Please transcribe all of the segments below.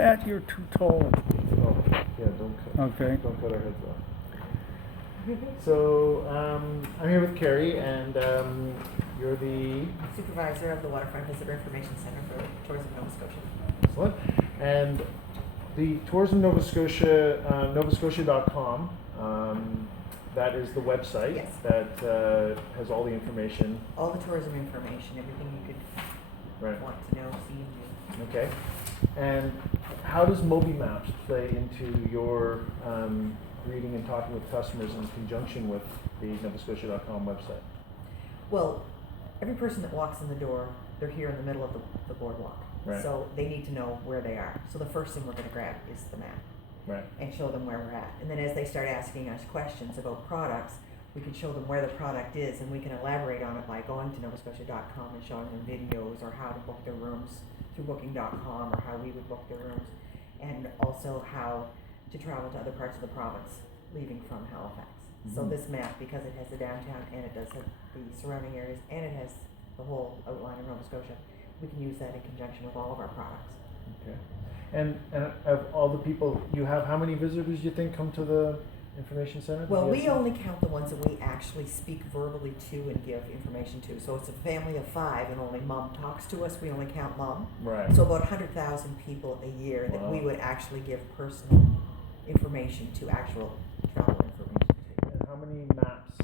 Matt, you're too tall. Oh, yeah, don't cut our heads off. So, I'm here with Kari, and you're the supervisor of the Waterfront Visitor Information Center for Tourism Nova Scotia. excellent. And the Tourism Nova Scotia, novascotia.com, that is the website. Yes. That has all the information. All the tourism information, everything you could want to know, see, and do. Okay. And how does Moby Maps play into your reading and talking with customers in conjunction with the novascotia.com website? Well, every person that walks in the door, they're here in the middle of the boardwalk. Right. So they need to know where they are. So the first thing we're going to grab is the map. Right. And show them where we're at. And then as they start asking us questions about products, we can show them where the product is, and we can elaborate on it by going to novascotia.com and showing them videos or how to book their rooms through booking.com or how we would book their rooms, and also how to travel to other parts of the province leaving from Halifax. Mm-hmm. So this map, because it has the downtown and it does have the surrounding areas and it has the whole outline of Nova Scotia, we can use that in conjunction with all of our products. Okay. And of all the people you have, how many visitors do you think come to the information center? Well, we only count the ones that we actually speak verbally to and give information to. So it's a family of 5 and only mom talks to us. We only count mom. Right. So about 100,000 people a year that Wow. we would actually give personal information to, actual travel information to. And how many maps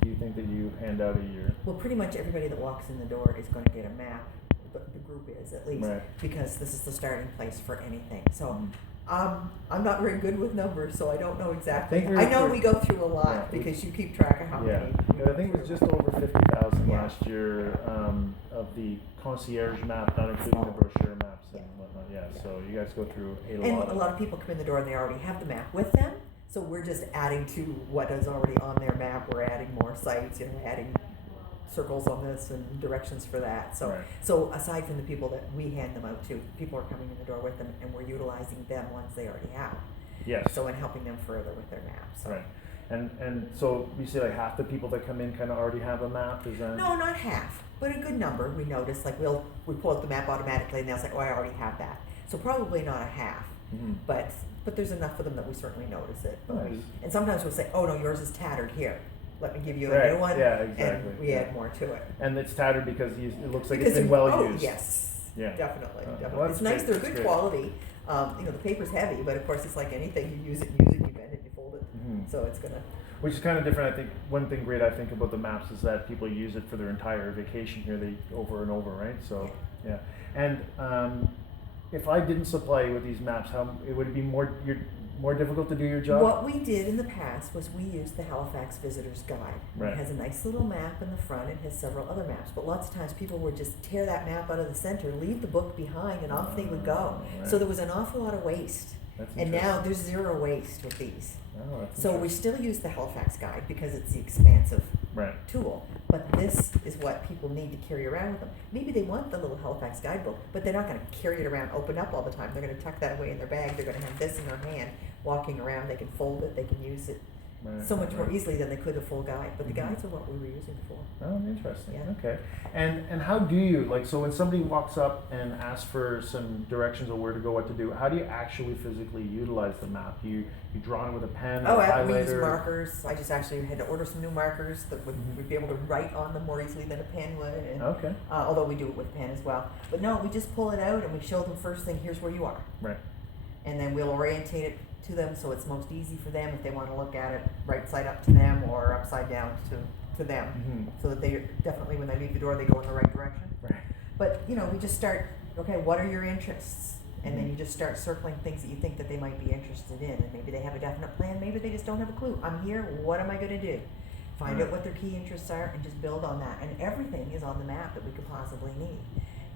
do you think that you hand out a year? Well, pretty much everybody that walks in the door is going to get a map. The group is, at least, right. because this is the starting place for anything. So. Mm-hmm. I'm not very good with numbers, so I don't know exactly. I know we go through a lot because you keep track of how many. Yeah, I think it was just over 50,000 Yeah. last year of the concierge map, not including the brochure maps and whatnot. Yeah, so you guys go through a lot. And a lot of people come in the door and they already have the map with them, so we're just adding to what is already on their map. We're adding more sites, adding circles on this and directions for that. So, right. So aside from the people that we hand them out to, people are coming in the door with them, and we're utilizing them once they already have. Yes. So, and helping them further with their maps. So. Right. And so you say like half the people that come in kind of already have a map, is that? No, not half, but a good number. We notice, like we pull out the map automatically, and they'll say, "Oh, I already have that." So probably not a half, mm-hmm. but there's enough of them that we certainly notice it. Nice. And sometimes we'll say, "Oh no, yours is tattered here. Let me give you right. a new one." Yeah, exactly. And we add more to it. And it's tattered because it looks like because it's been well used. Yes. Yeah. Definitely. Well, it's nice. great. They're That's good great. quality. The paper's heavy, but of course it's like anything. You use it, you bend it, you fold it. Mm-hmm. So it's gonna. Which is kind of different. I think one thing great I think about the maps is that people use it for their entire vacation here. They over and over, right? So yeah. And if I didn't supply you with these maps, it would be more difficult to do your job? What we did in the past was we used the Halifax Visitor's Guide. Right. It has a nice little map in the front. It has several other maps. But lots of times people would just tear that map out of the center, leave the book behind, and off they would go. Right. So there was an awful lot of waste. That's and now there's zero waste with these. Oh, that's so we still use the Halifax Guide because it's the expansive right. tool. But this is what people need to carry around with them. Maybe they want the little Halifax guidebook, but they're not going to carry it around open up all the time. They're going to tuck that away in their bag. They're going to have this in their hand walking around. They can fold it. They can use it so much more easily than they could a full guide. But the guides are what we were using for. Oh, interesting. Yeah. Okay. And how do you, like, so when somebody walks up and asks for some directions on where to go, what to do, how do you actually physically utilize the map? You draw it with a pen or a highlighter? We use markers. I just actually had to order some new markers that would be able to write on them more easily than a pen would. And, okay. Although we do it with pen as well. But no, we just pull it out and we show them first thing, here's where you are. Right. And then we'll orientate it to them so it's most easy for them if they want to look at it right side up to them or upside down to them. Mm-hmm. So that they definitely, when they leave the door, they go in the right direction. Right. But, we just start, okay, what are your interests? And then you just start circling things that you think that they might be interested in. And maybe they have a definite plan. Maybe they just don't have a clue. I'm here. What am I going to do? Find out what their key interests are and just build on that. And everything is on the map that we could possibly need.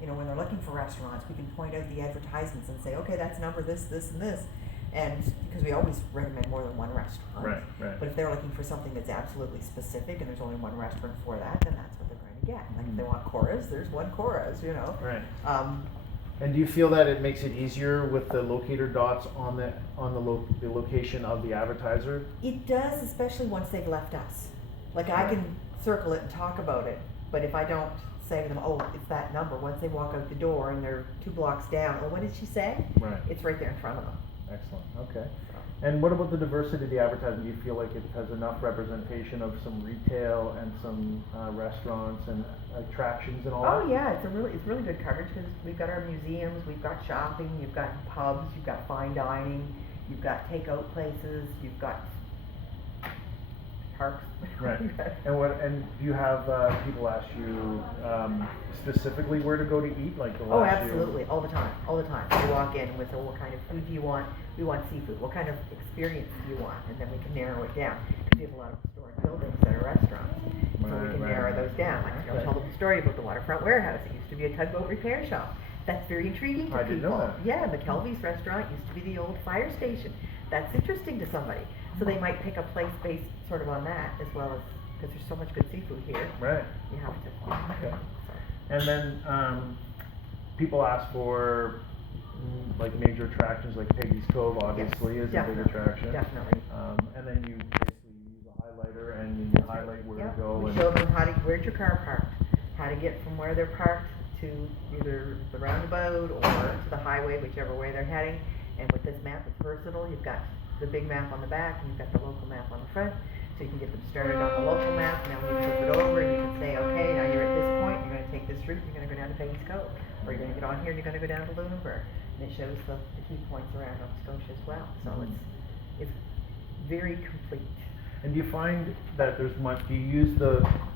When they're looking for restaurants, we can point out the advertisements and say, okay, that's number this, this, and this. And because we always recommend more than one restaurant. Right. But if they're looking for something that's absolutely specific and there's only one restaurant for that, then that's what they're going to get. Like if they want Cora's, there's one Cora's, Right. And do you feel that it makes it easier with the locator dots on the location of the advertiser? It does, especially once they've left us. Like I can circle it and talk about it, but if I don't say to them, oh, it's that number. Once they walk out the door and they're 2 blocks down, oh, what did she say? Right. It's right there in front of them. Excellent, okay. So. And what about the diversity of the advertising? Do you feel like it has enough representation of some retail and some restaurants and attractions and all that? Oh yeah, it's really good coverage because we've got our museums, we've got shopping, you've got pubs, you've got fine dining, you've got takeout places, you've got parks. Right. And do you have people ask you specifically where to go to eat, like the Oh, last absolutely, all the time. They walk in with, what kind of food do you want? We want seafood. What kind of experience do you want? And then we can narrow it down. Because we have a lot of historic buildings that are restaurants. So we can narrow those down. Like, tell them the story about the Waterfront warehouse. It used to be a tugboat repair shop. That's very intriguing to people. I didn't know that. Yeah, McKelvey's restaurant used to be the old fire station. That's interesting to somebody. So they might pick a place based sort of on that, as well as, because there's so much good seafood here. Right. You have to. Okay. And then people ask for like major attractions, like Peggy's Cove obviously is a big attraction. Definitely. And then you basically use a highlighter and you highlight where to go. We and show them where's your car parked, how to get from where they're parked to either the roundabout or to the highway, whichever way they're heading. And with this map, it's versatile. You've got the big map on the back and you've got the local map on the front. So you can get them started on the local map, and then when you flip it over and you can say, okay, now you're at this point, you're going to take this route, you're going to go down to Peggy's Cove. Or you're going to get on here and you're going to go down to Lunenburg. And it shows the key points around Nova Scotia as well. So it's very complete. And do you find that there's much, do you use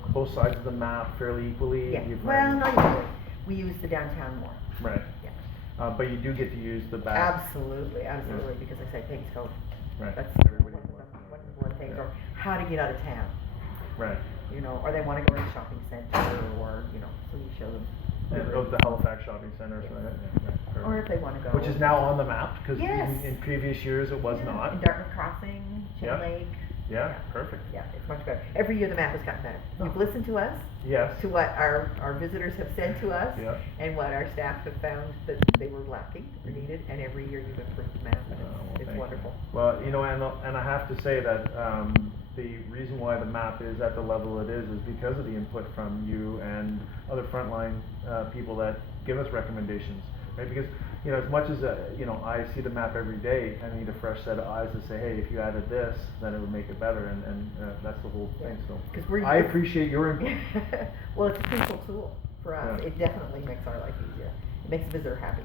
both sides of the map fairly equally? Yeah, Do you well, find- not usually. We use the downtown more. Right. Yeah. But you do get to use the back. Absolutely, because I say Peggy's Cove. Right. That's Everybody one of the things, or how to get out of town. Right. You know, or they want to go to the shopping center, or, you know, so you show them. And go to the Halifax Shopping Center, so that, yeah, Or if they want to go. which is now on the map, because Yes. in previous years it was not. In Dartmouth Crossing, Chin Yeah. Lake. Yeah, perfect. Yeah, it's much better. Every year the map has gotten better. Oh. You've listened to us, Yes. to what our visitors have said to us, Yeah. and what our staff have found that they were lacking or needed, and every year you've improved the map, and Well, it's thank you. wonderful. Well, you know, and I have to say that the reason why the map is at the level it is because of the input from you and other frontline people that give us recommendations, right? Because, you know, as much as, you know, I see the map every day, I need a fresh set of eyes to say, hey, if you added this, then it would make it better, and that's the whole thing, so. 'Cause we're- I appreciate your input. Well, it's a crucial tool for us. Yeah. It definitely makes our life easier. It makes the visitor happy.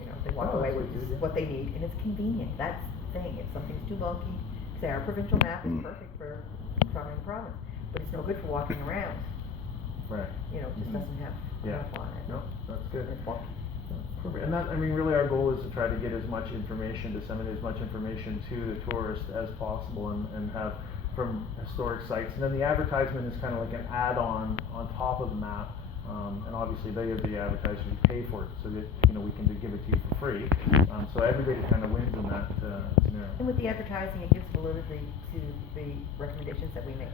You know, they walk Oh, away that's with good to hear. what they need, and it's convenient. That's the thing. If something's too bulky, say our provincial map is perfect for covering the province, but it's no good for walking around. Right. You know, it just doesn't have Yeah. enough on it. No, that's good. It's bulky. Perfect. And that, I mean, really our goal is to try to get as much information, disseminate as much information to the tourist as possible and have from historic sites. And then the advertisement is kind of like an add-on on top of the map. And obviously they are the advertisers who pay for it, so that, you know, we can give it to you for free. So everybody kind of wins in that scenario. And with the advertising, it gives validity to the recommendations that we make.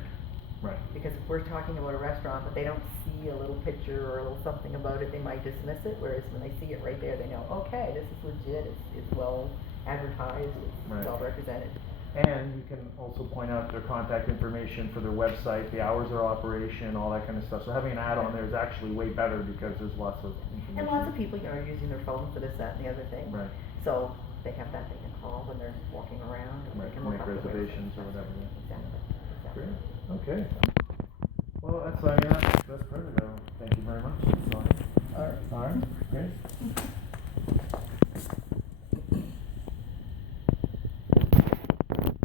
Right. Because if we're talking about a restaurant, but they don't see a little picture or a little something about it, they might dismiss it, whereas when they see it right there, they know, okay, this is legit, it's well advertised, it's Right. well represented. And you can also point out their contact information for their website, the hours of operation, all that kind of stuff. So having an add-on there is actually way better because there's lots of information. And lots of people, you know, are using their phone for this, that, and the other thing. Right. So they have that, they can call when they're walking around, or Right, they can look make up the website. reservations or whatever, yeah. Exactly, exactly. Great. Okay. Well, that's perfect. Thank you very much. All right. Great.